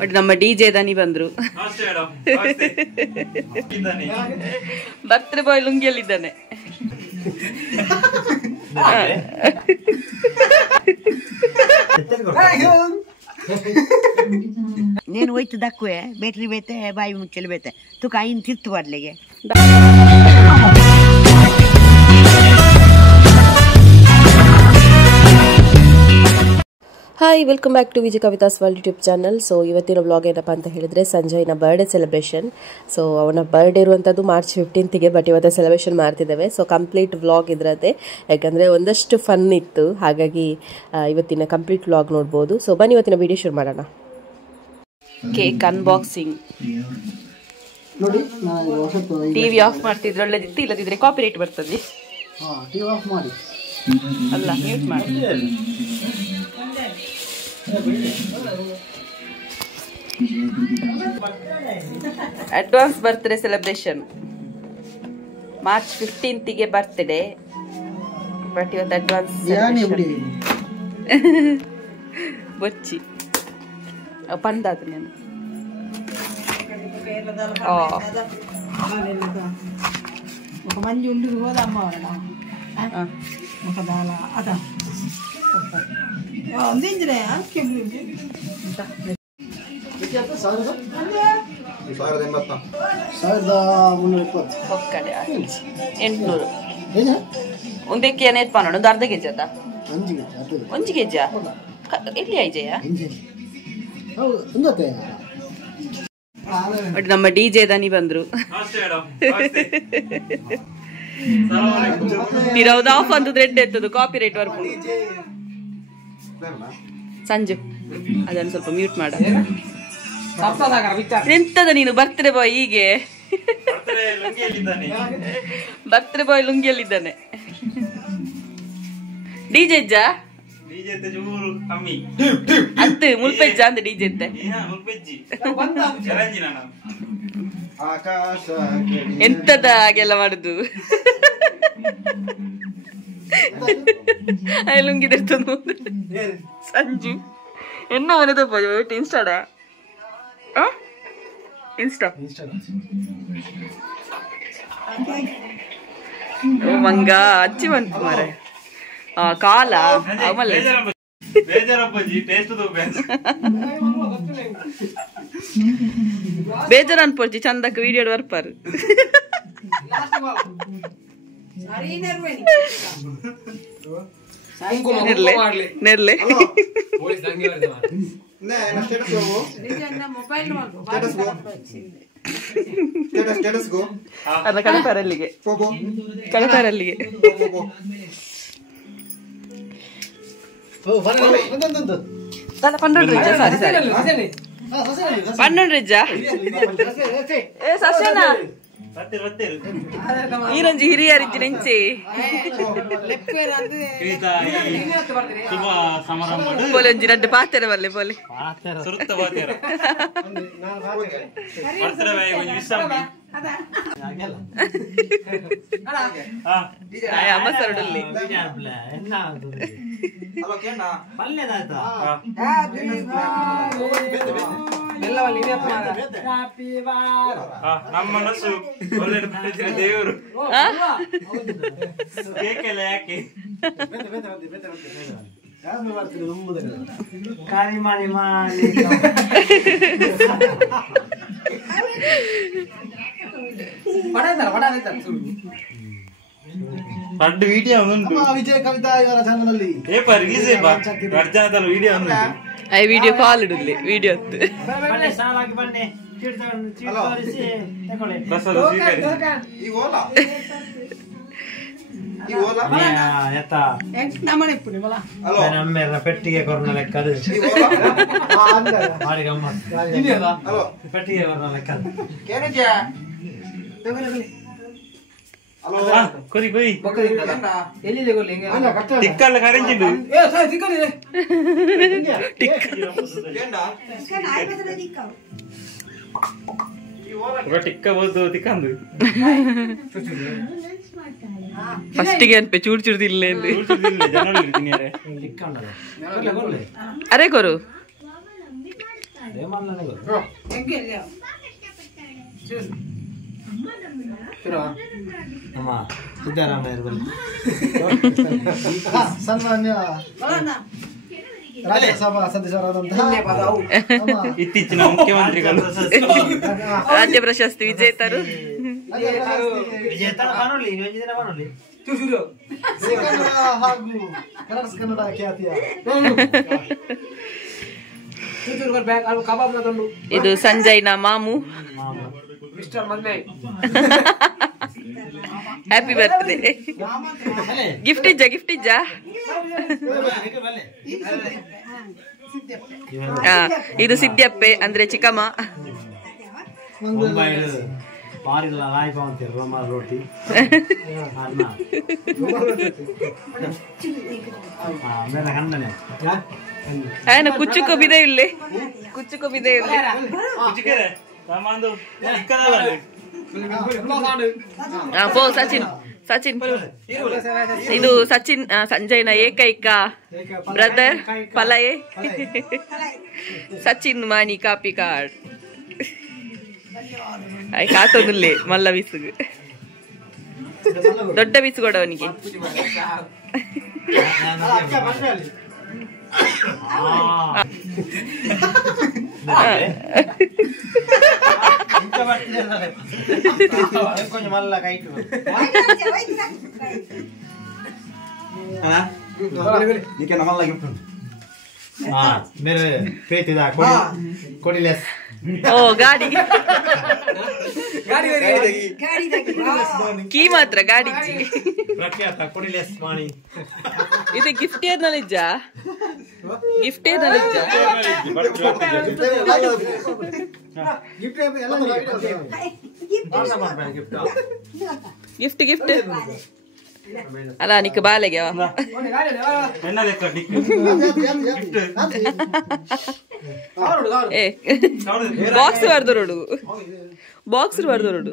But ನಮ್ಮ DJ ದನಿ ಬಂದ್ರು. ಬರ್ತ್ಡೇ ಬಾಯ್ ಲುಂಗಿಯಲ್ಲಿದ್ದಾನೆ. నేను ಹೋಯ್ತು ದಕ್ಕುವೆ ಬೇಟ್ರಿ ಬೇತೆ ಬಾಯಿ ಮುಚ್ಚಲು ಬೇತೆ ತುಕ ಐನ್ ತಿರ್ತು ಬರ್ಲಿಗೆ. Hi, welcome back to Viji Kavitha's world YouTube channel. So ಇವತ್ತಿನ ವ್ಲಾಗ್ ಏನಪ್ಪ ಅಂತ ಹೇಳಿದ್ರೆ ಸಂಜಯ್ನ ಬರ್ಡೇ ಸೆಲೆಬ್ರೇಷನ್. ಸೊ ಅವನ ಬರ್ಡೇ ಇರುವಂಥದ್ದು ಮಾರ್ಚ್ 15ಗೆ, ಬಟ್ ಇವತ್ತು ಸೆಲೆಬ್ರೇಷನ್ ಮಾಡ್ತಿದ್ದೇವೆ. ಸೊ ಕಂಪ್ಲೀಟ್ ವ್ಲಾಗ್ ಇದ್ರದ್ದೇ, ಯಾಕಂದರೆ ಒಂದಷ್ಟು ಫನ್ ಇತ್ತು, ಹಾಗಾಗಿ ಇವತ್ತಿನ ಕಂಪ್ಲೀಟ್ ವ್ಲಾಗ್ ನೋಡ್ಬೋದು. ಸೊ ಬನ್ನಿ ಇವತ್ತಿನ ವಿಡಿಯೋ ಶುರು ಮಾಡೋಣ. Cake unboxing. ಟಿವಿ ಆಫ್ ಮಾಡ್ತಿದ್ರೆ ಒಳ್ಳೆದಿತ್ತು, ಇಲ್ಲದಿದ್ರೆ ಕಾಪಿರೈಟ್ ಬರ್ತದೆ. ಅಲ್ಲ, ಮ್ಯೂಟ್ ಮಾಡಿ. Advance birthday celebration. ಮಾರ್ಚ್ 15ಗೆ ಬರ್ತ್ಡೇ, ಬಟ್ ಇವತ್ತು ಅಡ್ವಾನ್ಸ್ ಬೊಚ್ಚಿ ಪಂದಾದ ನಾನು. ಒಂದಕ್ಕೆ ಏನೇತ್ ಪನ್ನೋಣ, ಒಂದು ಅರ್ಧ ಕೆಜಿ ಅದ, 1 ಕೆಜಿ ಎಲ್ಲಿ ಐಜಯ. ಬಟ್ ನಮ್ಮ ಡಿಜೆ ದನಿ ಬಂದ್ರು. ತಿರೌದು ಆಫ್ ಅಂತ ರೆಡ್ ಎತ್ತದು, ಕಾಪಿ ರೈಟ್ ವರ್ಕ್. ಸಂಜು ಅದನ್ನು ಸ್ವಲ್ಪ ಮ್ಯೂಟ್ ಮಾಡ. ಎಂತದ ನೀನು ಬರ್ತ್ಡೇ ಬಾಯ್ ಹೀಗೆ? Birthday boy ಲುಂಗಿಯಲ್ಲಿದ್ದಾನೆ. ಡಿಜೆ ಇಜ್ಜ ಅತ್ತು ಮುಲ್ಪೆಜ್ಜ ಅಂತ ಡಿಜೆ ಇದ್ದೆ. ಎಂತದ ಹಾಗೆಲ್ಲ ಮಾಡುದು? ಲುಂಗಿದಿರ್ತದ ಸಂಜು ಎನ್ನ ಮನೆದಪ್ಪ ಇನ್ಸ್ಟಾಡ ಇನ್ಸ್ಟಾ ಮಂಗ ಅಚ್ಚಿ ಬಂತು ಮಾರೆ. ಕಾಲ ಅವಲ್ಲ ಬೇಜಾರು ಅನ್ಪೋರ್ಚಿ ಚಂದಕ್ಕೆ ವಿಡಿಯೋ ಬರ್ಪಾರು. ನೆರ್ಲೆ ಅದ ಕಳಪರಲ್ಲಿಗೆ ಕಳಪರಲ್ಲಿಗೆ ಪನ್ನೊಂಡ್ರಿಜ್ಜ ಸಾರಿ ಸಾರಿ ಪನ್ನೊಂಡ್ರಿಜ್ಜ ಏ ಸಸ್ಯನಾ ಈರೊಂಜಿ ಹಿರಿಯರಿಜ್ಜಿ ನೆಂಚಿ ಪೋಲೆ ಒಂಜಿ ರಡ್ಡು ಪಾತೆರ ಬಲ್ಲೆ ಪೋಲೆ ಅಮ್ಮ ಸರಡಲ್ಲಿ ನಮ್ಮ ಮನಸ್ಸು ದೇವರು ಕೇಕೆಲ್ಲ ಯಾಕೆ ಪಡ್ಡು ವಿಡಿಯೋ ವಿಜಯ ಕವಿತಾ ಇವರ ಚಾನಲ್ ಅಲ್ಲಿ ವಿಡಿಯೋ ಐ ವಿಡಿಯೋ ಕಾಲ್ ಇಡಲಿ ವಿಡಿಯೋ ಪೆಟ್ಟಿಗೆ ಕೊರೋನಾ ಲೆಕ್ಕ ಪೆಟ್ಟಿಗೆ ಕೊರೋನಾ ಲೆಕ್ಕ ಕೊರಿ ಕೊರಿ ಟಿಕ್ಕಲ್ಲ ಕರೆಂಜಿಡು ಟಿಕ್ಕ ಬೋದು ತಿಕ್ಕಂದು ಫಸ್ಟಿಗೆ ಅನ್ಪೆ ಚೂಡ್ ಚೂಡ್ದಿಲ್ಲ ಎಂದು ಅರೆ ಕೊರು ಸನ್ಮಾನ್ಯ ರಾಜ್ಯಸಭಾ ಸದಸ್ಯರಾದಂತಹ ಇತ್ತೀಚಿನ ಮುಖ್ಯಮಂತ್ರಿಗಳು ರಾಜ್ಯ ಪ್ರಶಸ್ತಿ ವಿಜೇತರು ಹಾಗೂ ಕನ್ನಡ ಖ್ಯಾತಿಯ ಇದು ಸಂಜಯ್ನ ಮಾಮು. Happy birthday. ಗಿಫ್ಟ್ ಇಜ್ಜ ಇದು ಸಿದ್ಯಪ್ಪೆ ಅಂದ್ರೆ ಚಿಕ್ಕಮ್ಮ. ఆయన కుచ్చుకొబిదే ఇల్లే ಪೋ ಸಚಿನ್ ಇದು ಸಚಿನ್ ಸಂಜಯ್ನ ಏಕೈಕ ಬ್ರದರ್ ಪಲಯೆ ಸಚಿನ್ ಮಾನಿ ಕಾಪಿ ಕಾರ್ಡ್ ಕಾತೊಂದುಲ್ಲೆ ಮಲ್ಲ ಬಿಸುಗು ದೊಡ್ಡ ಬಿಸುಗೊಡ ಅವನಿಗೆ. ಓ ಗಾಡಿ ಕೀ ಮಾತ್ರ ಗಾಡಿ ಇದು ಗಿಫ್ಟ್ ಏರ್ನಲ್ಲಿಜ್ಜ ಗಿಫ್ಟ್ ಅಲ್ಲ ನಿಕ್ ಬಾಲೆಗೆ ಬಾಕ್ಸ್ ಬರ್ದರೋಡು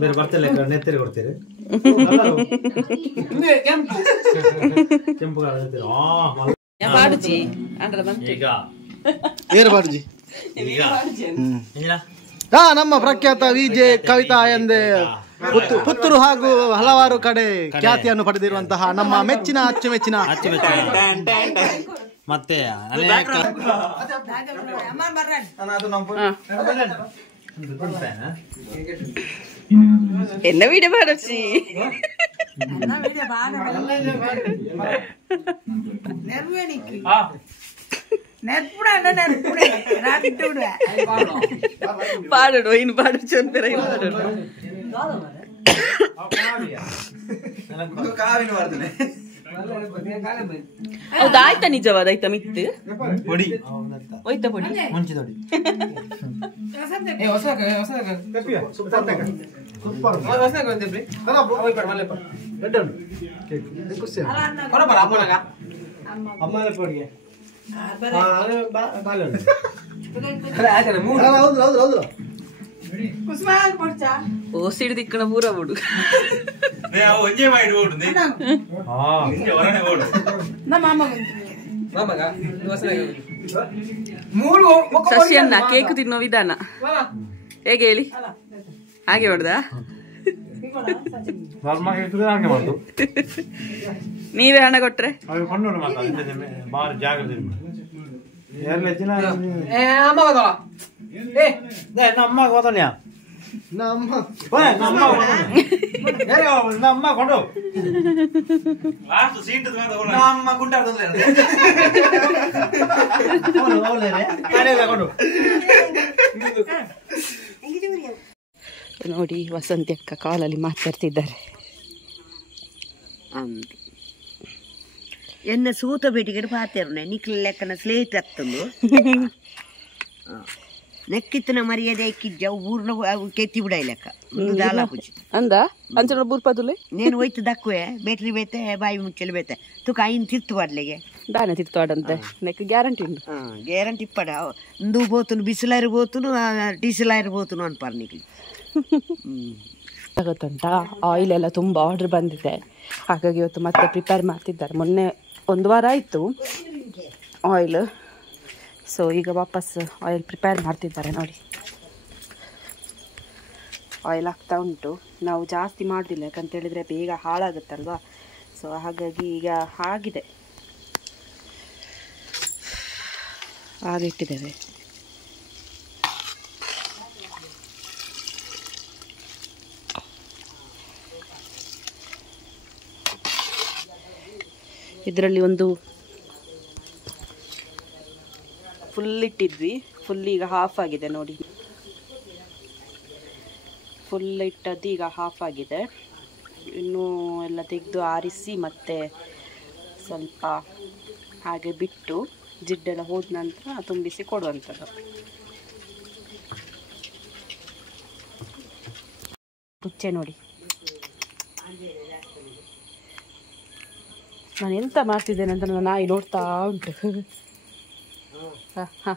ಬೇರೆ ಬರ್ತಲ್ಲ ನೆತ್ತರಿ ಕೊಡ್ತೀರಿ ಕೆಂಪು ಪಾಡುಜಿ ಏರು ಬಾಡುಜಿ ನಮ್ಮ ಪ್ರಖ್ಯಾತ ವಿಜೆ ಕವಿತಾ ಎಂದೇ ಪುತ್ತೂರು ಹಾಗೂ ಹಲವಾರು ಕಡೆ ಖ್ಯಾತಿಯನ್ನು ಪಡೆದಿರುವಂತಹ ನಮ್ಮ ಮೆಚ್ಚಿನ ಅಚ್ಚುಮೆಚ್ಚಿನ ಮತ್ತೆ என்ன வீடியோ பாடுச்சி ಪಾಡು ಇನ್ನು ಪಾಡು ಚಂದ್ರ ಹೌದಾಯ್ತಾ ನಿಜವಾದಾಯ್ತಾ ಮಿತ್ತು ಪೊಡಿ ಹೋಯ್ತಾ ಪೊಡಿ ಮುಂಚಿದೊಡಿ ಓಸಿಡ್ ದಿಕ್ಕಣ ಪೂರ ಬಿಡು ಶಶಿಯನ್ನ ಕೇಕ್ ತಿನ್ನೋ ವಿಧಾನ ಹೇಗೆ ಹೇಳಿ? ಹಾಗೆ ಹೊಡ್ದ ನೀವೇ ಹಣ ಕೊಟ್ರೆ ನೋಡಿ ವಸಂತಿ ಅಕ್ಕ ಕಾಲಲ್ಲಿ ಮಾತಾಡ್ತಿದ್ದಾರೆ. ಎನ್ನ ಸೂತ ಬೇಟಿಗೆ ಪಾತೇರ್ನೆ ನಿಕ್ಲ ಲೆಕ್ಕನ ಸ್ಲೇಟ್ ಹತ್ತಂದು ನೆಕ್ಕಿತ್ತನ ಮರ್ಯಾದೆ ಇಕ್ಕಿದ್ಜ ಊರ್ನ ಕೆತ್ತಿ ಬಿಡೈಲಕ್ಕ ದಾಲ ಪೂಜಿ ಅಂದ ಅಂಚನ ಬೂರ್ಪದುಲೆ నేను ಹೋಯ್ತು ದಕ್ಕುವೆ ಬೇಟ್ರಿ ಬೇತೆ ಬಾಯಿ ಮುಚ್ಚಲು ಬೇತೆ ತುಕ ಐನ್ ತಿರ್ತು ಬಾಡ್ಲೆಗೆ ಬಾನೆ ತಿರ್ತಾಡಂತೆ ನೆಕ್ ಗ್ಯಾರಂಟಿ ಉಂಟು ಗ್ಯಾರಂಟಿ ಇಪ್ಪಡ ಇಂದು ಬೋತುನು ಬಿಸಿಲಾರಿ ಬೋತುನು ಡೀಸೆಲಾರಿ ಬೋತುನು ಅನ್ಪಾರ ನಿಕ್ಲಿ ಗೊತ್ತುಂಟಾ ಆಯಿಲ್ ಎಲ್ಲ ತುಂಬ ಆರ್ಡರ್ ಬಂದಿದೆ, ಹಾಗಾಗಿ ಇವತ್ತು ಮತ್ತೆ ಪ್ರಿಪೇರ್ ಮಾಡ್ತಿದ್ದಾರೆ. ಮೊನ್ನೆ 1 ವಾರ ಆಯಿತು ಆಯಿಲ್, ಸೊ ಈಗ ವಾಪಸ್ ಆಯಿಲ್ ಪ್ರಿಪೇರ್ ಮಾಡ್ತಿದ್ದಾರೆ. ನೋಡಿ ಆಯಿಲ್ ಆಗ್ತಾ ಉಂಟು. ನಾವು ಜಾಸ್ತಿ ಮಾಡೋದಿಲ್ಲ, ಯಾಕಂತೇಳಿದರೆ ಬೇಗ ಹಾಳಾಗುತ್ತಲ್ವಾ, ಸೊ ಹಾಗಾಗಿ ಈಗ ಆಗಿದೆ, ಆಗಿಟ್ಟಿದ್ದೇವೆ. ಇದರಲ್ಲಿ ಒಂದು ಫುಲ್ ಇಟ್ಟಿದ್ವಿ, ಫುಲ್ ಈಗ ಹಾಫ್ ಆಗಿದೆ ನೋಡಿ. ಫುಲ್ ಇಟ್ಟದ್ದು ಈಗ ಹಾಫ್ ಆಗಿದೆ. ಇನ್ನೂ ಎಲ್ಲ ತೆಗೆದು ಆರಿಸಿ ಮತ್ತೆ ಸ್ವಲ್ಪ ಹಾಗೆ ಬಿಟ್ಟು ಜಿಡ್ಡೆಲ್ಲ ಹೋದ ನಂತರ ತುಂಬಿಸಿ ಕೊಡುವಂಥದ್ದು. ಪುಚ್ಚೆ ನೋಡಿ, ನಾನು ಎಂತ ಮಾಡ್ತಿದ್ದೇನೆ ಅಂತ ನನ್ನ ನಾಯಿ ನೋಡ್ತಾ ಉಂಟು. ಹಾಂ